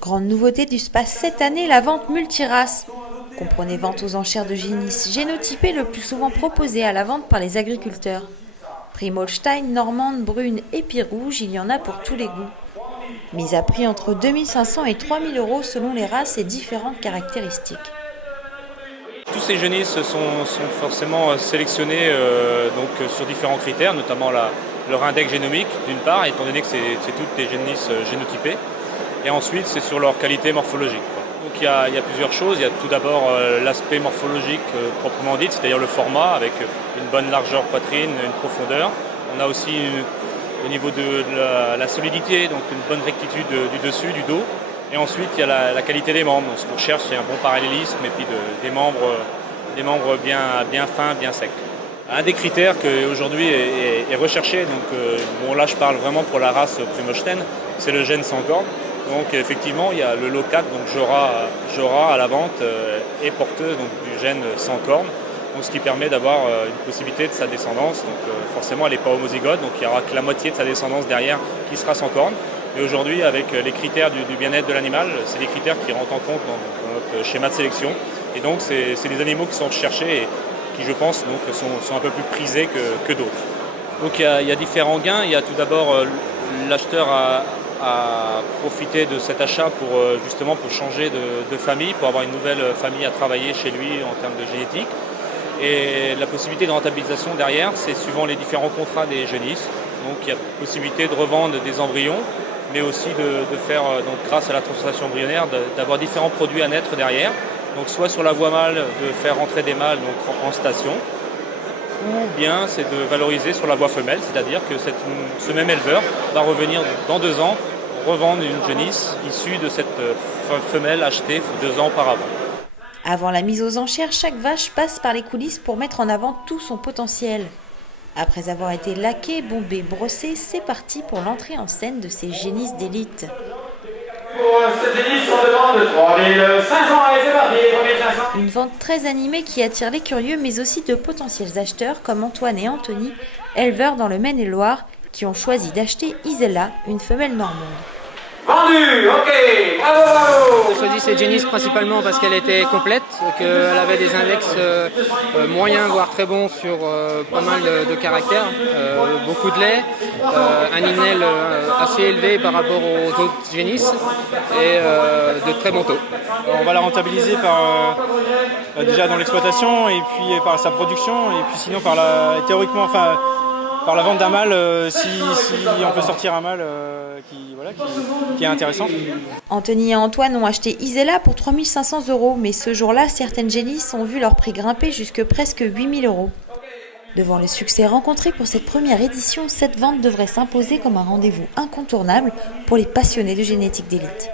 Grande nouveauté du SPA cette année, la vente multirace. Comprenez vente aux enchères de génisses génotypés le plus souvent proposés à la vente par les agriculteurs. Prime Holstein, normande, brune et pie rouge, il y en a pour tous les goûts. Mise à prix entre 2500 et 3000 euros selon les races et différentes caractéristiques. Tous ces génisses sont forcément sélectionnés sur différents critères, notamment leur index génomique d'une part, étant donné que c'est toutes des génisses génotypées, et ensuite c'est sur leur qualité morphologique. Donc il y a plusieurs choses. Il y a tout d'abord l'aspect morphologique proprement dit, c'est-à-dire le format avec une bonne largeur poitrine, une profondeur. On a aussi au niveau de la solidité, donc une bonne rectitude du dessus, du dos. Et ensuite, il y a la qualité des membres. Donc, ce qu'on recherche, c'est un bon parallélisme et puis des membres bien fins, bien secs. Un des critères qui aujourd'hui est recherché, là je parle vraiment pour la race Prime Holstein, c'est le gène sans corne. Donc effectivement, il y a le locat, donc Jora à la vente est porteuse du gène sans corne. Donc, ce qui permet d'avoir une possibilité de sa descendance. Donc forcément, elle n'est pas homozygote, donc il n'y aura que la moitié de sa descendance derrière qui sera sans corne. Et aujourd'hui, avec les critères du bien-être de l'animal, c'est des critères qui rentrent en compte dans notre schéma de sélection. Et donc, c'est des animaux qui sont recherchés et qui, je pense, sont un peu plus prisés que d'autres. Donc, il y a différents gains. Il y a tout d'abord l'acheteur à profiter de cet achat pour changer de famille, pour avoir une nouvelle famille à travailler chez lui en termes de génétique. Et la possibilité de rentabilisation derrière, c'est suivant les différents contrats des génisses. Donc, il y a possibilité de revendre des embryons, mais aussi de faire, grâce à la transformation embryonnaire, d'avoir différents produits à naître derrière. Donc soit sur la voie mâle, de faire rentrer des mâles en station, ou bien c'est de valoriser sur la voie femelle, c'est-à-dire que ce même éleveur va revenir dans 2 ans revendre une génisse issue de cette femelle achetée 2 ans auparavant. Avant la mise aux enchères, chaque vache passe par les coulisses pour mettre en avant tout son potentiel. Après avoir été laquée, bombée, brossée, c'est parti pour l'entrée en scène de ces génisses d'élite. Pour cette génisse, on demande 3500, allez c'est parti, 3500. Une vente très animée qui attire les curieux, mais aussi de potentiels acheteurs comme Antoine et Anthony, éleveurs dans le Maine-et-Loire, qui ont choisi d'acheter Isella, une femelle normande. Vendu, ok, bravo, bravo. J'ai choisi cette génisse principalement parce qu'elle était complète, qu'elle avait des index moyens voire très bons sur pas mal de caractères, beaucoup de lait, un INEL assez élevé par rapport aux autres génisses et de très bons taux. On va la rentabiliser déjà dans l'exploitation et puis par sa production et puis sinon théoriquement par la vente d'un mâle si on peut sortir un mâle qui est intéressant. Anthony et Antoine ont acheté Isella pour 3500 €, mais ce jour-là, certaines génisses ont vu leur prix grimper jusque presque 8000 €. Devant le succès rencontré pour cette première édition, cette vente devrait s'imposer comme un rendez-vous incontournable pour les passionnés de génétique d'élite.